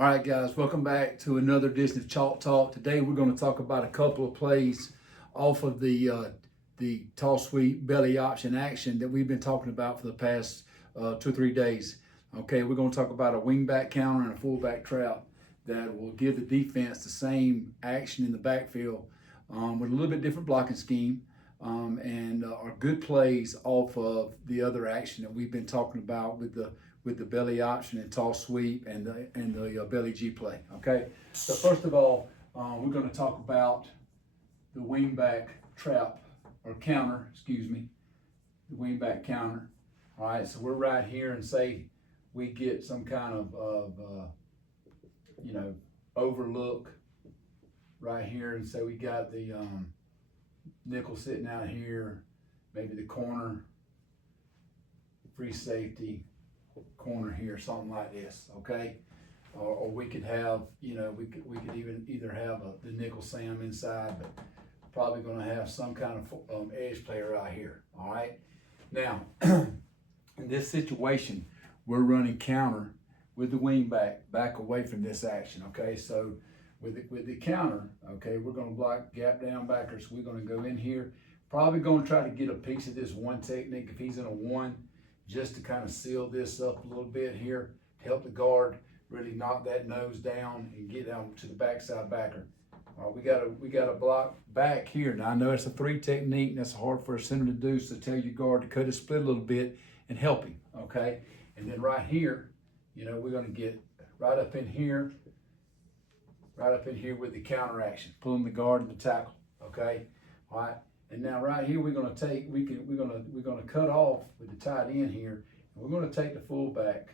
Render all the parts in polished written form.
All right, guys, welcome back to another edition of Chalk Talk. Today we're going to talk about a couple of plays off of the toss sweep belly option action that we've been talking about for the past 2 or 3 days. Okay, we're going to talk about a wingback counter and a fullback trap that will give the defense the same action in the backfield with a little bit different blocking scheme and are good plays off of the other action that we've been talking about with the belly option and toss sweep and the belly G play. Okay, so first of all, we're going to talk about the wingback trap or counter, excuse me, the wingback counter. All right, so we're right here and say we get some kind of overlook right here, and so we got the nickel sitting out here, maybe the corner, free safety, corner here, something like this, okay? Or we could have, we could even either have the nickel Sam inside, but probably going to have some kind of edge player out here. All right. Now, in this situation, we're running counter with the wing back away from this action. Okay, so with the counter, okay, we're going to block gap down backers. We're going to go in here, probably going to try to get a piece of this one technique if he's in a one, just to kind of seal this up a little bit here, help the guard really knock that nose down and get down to the backside backer. We got a block back here. Now I know it's a 3 technique and that's hard for a center to do, so tell your guard to cut his split a little bit and help him, okay? And then right here, we're gonna get right up in here with the counter action, pulling the guard and the tackle, okay? All right, and now right here we're gonna cut off with the tight end here, and we're gonna take the fullback,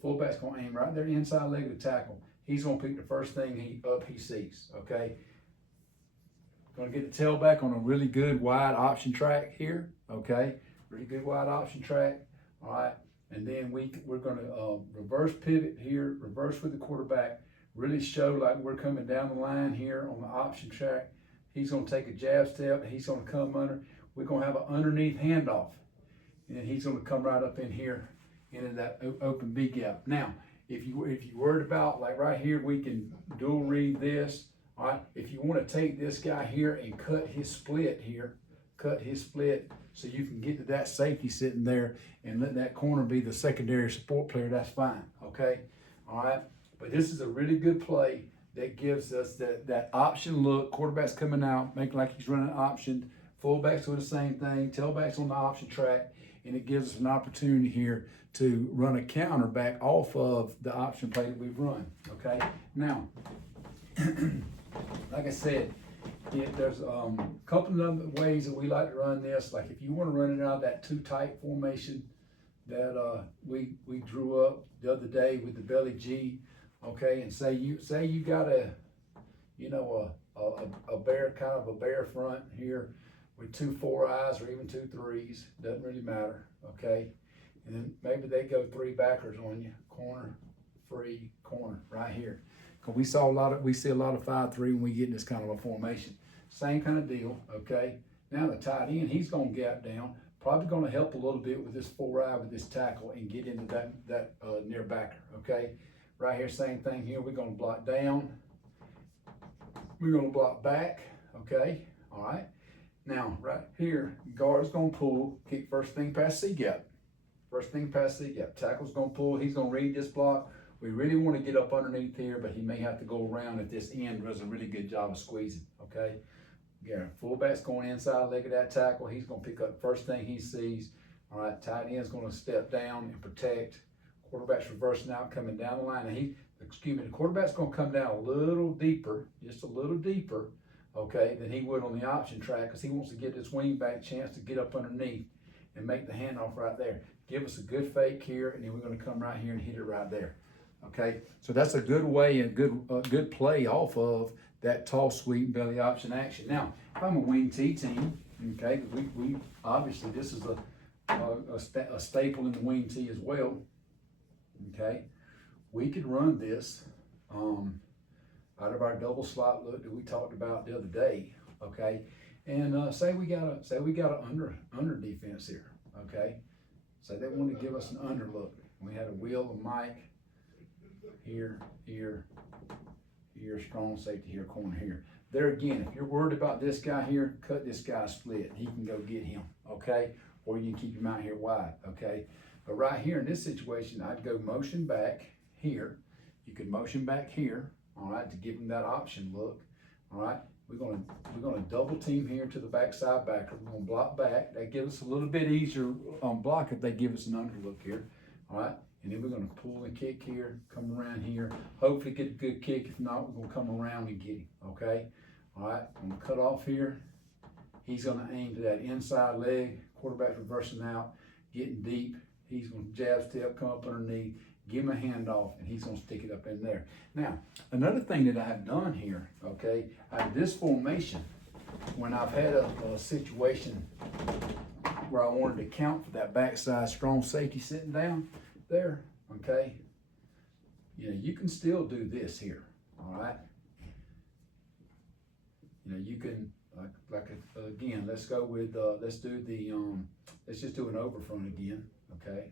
fullback's gonna aim right there inside leg of the tackle. He's gonna pick the first thing he sees, okay? Gonna get the tailback on a really good wide option track here, okay? Really good wide option track, all right? And then we're gonna reverse pivot here, reverse with the quarterback, really show like we're coming down the line here on the option track. He's gonna take a jab step, he's gonna come under. We're gonna have an underneath handoff, and he's gonna come right up in here into that open B gap. Now, if you worried about, like right here, we can dual read this, all right? If you want to take this guy here and cut his split here, so you can get to that safety sitting there and let that corner be the secondary support player, that's fine, okay? All right, but this is a really good play that gives us that option look. Quarterback's coming out, making like he's running option. Fullback's doing the same thing. Tailback's on the option track, and it gives us an opportunity here to run a counter back off of the option play that we've run, okay? Now, like I said, there's a couple of other ways that we like to run this. Like if you want to run it out of that 2 tight formation that we drew up the other day with the belly G, okay, and say you got a bear, kind of a bear front here with 2 4-eyes or even 2 3s, doesn't really matter, okay? And then maybe they go 3 backers on you, corner, free, corner, right here. Cause we see a lot of 5-3 when we get in this kind of a formation. Same kind of deal, okay? Now the tight end, he's gonna gap down, probably gonna help a little bit with this 4-eye with this tackle and get into that near backer, okay? Right here, same thing here. We're gonna block down. We're gonna block back, okay? All right. Now, right here, guard's gonna pull, kick first thing past C gap. First thing past C gap. Tackle's gonna pull, he's gonna read this block. We really wanna get up underneath here, but he may have to go around if this end does a really good job of squeezing, okay? Yeah, fullback's going inside leg of that tackle. He's gonna pick up first thing he sees. All right, tight end's gonna step down and protect. Quarterback's reversing out, coming down the line. And the quarterback's gonna come down a little deeper, just a little deeper, okay, than he would on the option track, because he wants to get this wing back chance to get up underneath and make the handoff right there. Give us a good fake here, and then we're gonna come right here and hit it right there, okay? So that's a good way and good play off of that toss sweep belly option action. Now, if I'm a wing T team, okay, we obviously this is a staple in the wing T as well, okay? We could run this out of our double slot look that we talked about the other day, okay? And say we got an under defense here, okay? Say they want to give us an under look. We had a Will, a Mike, here, here, here, strong safety here, corner here. There again, if you're worried about this guy here, cut this guy split. He can go get him, okay? Or you can keep him out here wide, okay? But right here in this situation, I'd go motion back here. You can motion back here, all right, to give him that option look, all right? We're gonna double team here to the backside backer. We're gonna block back. That gives us a little bit easier block if they give us an underlook here, all right? And then we're gonna pull and kick here, come around here, hopefully get a good kick. If not, we're gonna come around and get him, okay? All right, I'm gonna cut off here. He's gonna aim to that inside leg, quarterback reversing out, getting deep. He's gonna jab step, come up underneath, give him a handoff, and he's gonna stick it up in there. Now, another thing that I have done here, okay, out of this formation, when I've had a situation where I wanted to count for that backside strong safety sitting down there, okay, you know, you can still do this here, all right? You know, you can, again, let's go with, let's do the, let's just do an over front again, okay?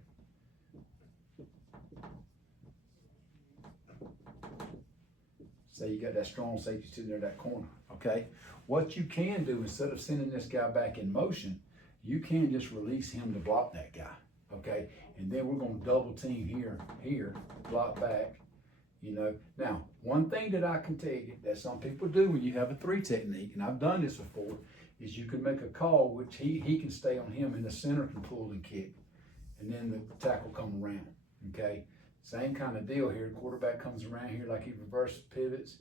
Say you got that strong safety sitting there in that corner, okay? What you can do, instead of sending this guy back in motion, you can just release him to block that guy, okay? And then we're gonna double team here, block back, you know. Now, one thing that I can tell you that some people do when you have a 3 technique, and I've done this before, is you can make a call, which he can stay on him and the center can pull and kick, and then the tackle come around, okay? Same kind of deal here. Quarterback comes around here like he reverse pivots,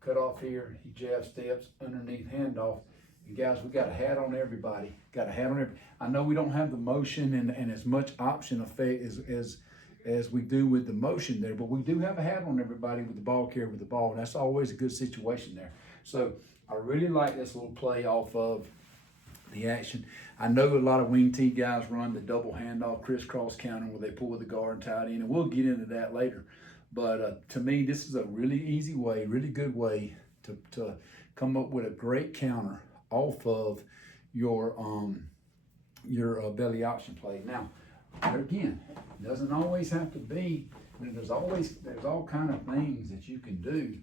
cut off here, he jab steps, underneath handoff. And guys, we got a hat on everybody. Got a hat on everybody. I know we don't have the motion and as much option effect as we do with the motion there, but we do have a hat on everybody with the ball carrier with the ball, and that's always a good situation there. So I really like this little play off of the action. I know a lot of wing T guys run the double handoff crisscross counter where they pull the guard tight end, and we'll get into that later. But to me, this is a really easy way, really good way to come up with a great counter off of your belly option play. Now, again, it doesn't always have to be. I mean, there's all kind of things that you can do.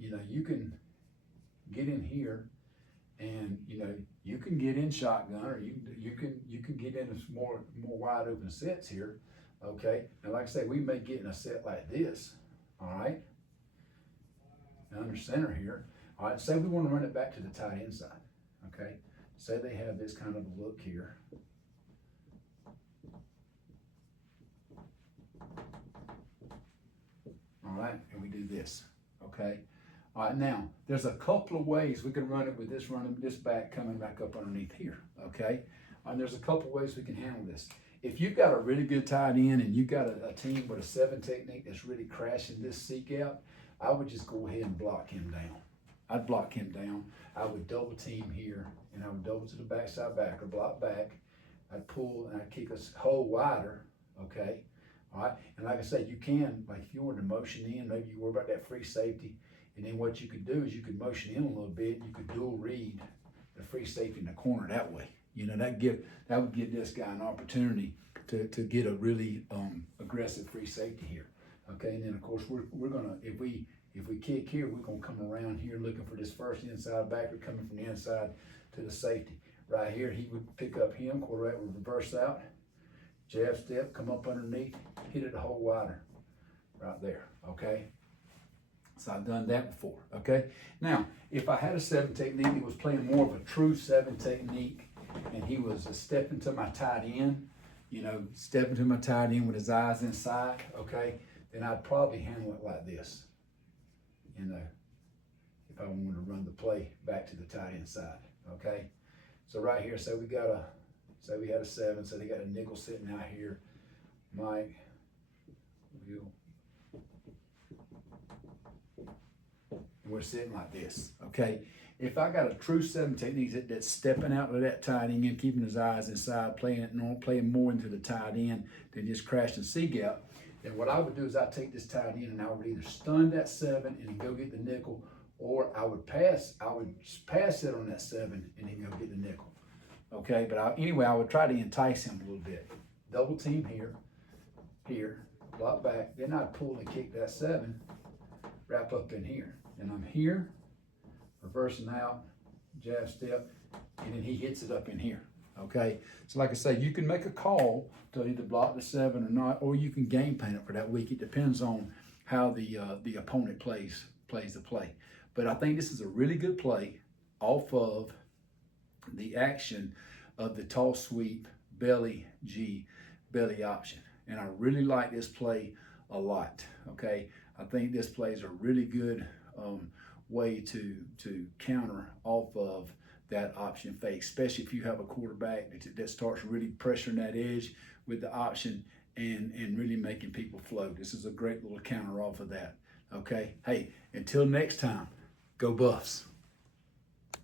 You know, you can get in here. And you know, you can get in shotgun, or you can get in some more wide open sets here, okay? And like I say, we may get in a set like this, all right? Now under center here, all right. Say we want to run it back to the tight end side, okay? Say they have this kind of a look here. All right, and we do this, okay? All right, now, there's a couple of ways we can run it with this running this back coming back up underneath here, okay? And there's a couple of ways we can handle this. If you've got a really good tight end and you've got a team with a 7 technique that's really crashing this C gap, I would just go ahead and block him down. I'd block him down. I would double team here, and I would double to the backside backer, block back. I'd pull and I'd kick a hole wider, okay? All right, and like I said, you can, like if you wanted to motion in, maybe you worry about that free safety. And then what you could do is you could motion in a little bit. You could dual read the free safety in the corner that way. You know, that would give this guy an opportunity to get a really aggressive free safety here. Okay, and then of course we're gonna if we kick here, we're gonna come around here looking for this first inside backer coming from the inside to the safety. Right here, he would pick up him. Quarterback would reverse out, jab step, come up underneath, hit it a hole wider, right there. Okay. So I've done that before, okay? Now, if I had a 7 technique that was playing more of a true 7 technique, and he was stepping to my tight end, you know, stepping to my tight end with his eyes inside, okay, then I'd probably handle it like this, you know, if I wanted to run the play back to the tight end side, okay? So right here, say we had a 7, so they got a nickel sitting out here. Mike, Will. We're sitting like this, okay? If I got a true 7 technique that's stepping out of that tight end, keeping his eyes inside, playing more into the tight end than just crashing C gap, then what I would do is I'd take this tight end and I would either stun that 7 and go get the nickel, or I would pass it on that 7 and then go get the nickel, okay? But anyway, I would try to entice him a little bit. Double team here, block back, then I pull and kick that 7, wrap up in here. And I'm here, reversing out, jab step, and then he hits it up in here, okay? So like I say, you can make a call to either block the 7 or not, or you can game plan it for that week. It depends on how the opponent plays the play. But I think this is a really good play off of the action of the toss sweep belly G belly option. And I really like this play a lot, okay? I think this play is a really good way to counter off of that option fake, especially if you have a quarterback that starts really pressuring that edge with the option and really making people float. This is a great little counter off of that, okay? Hey, until next time, go Buffs.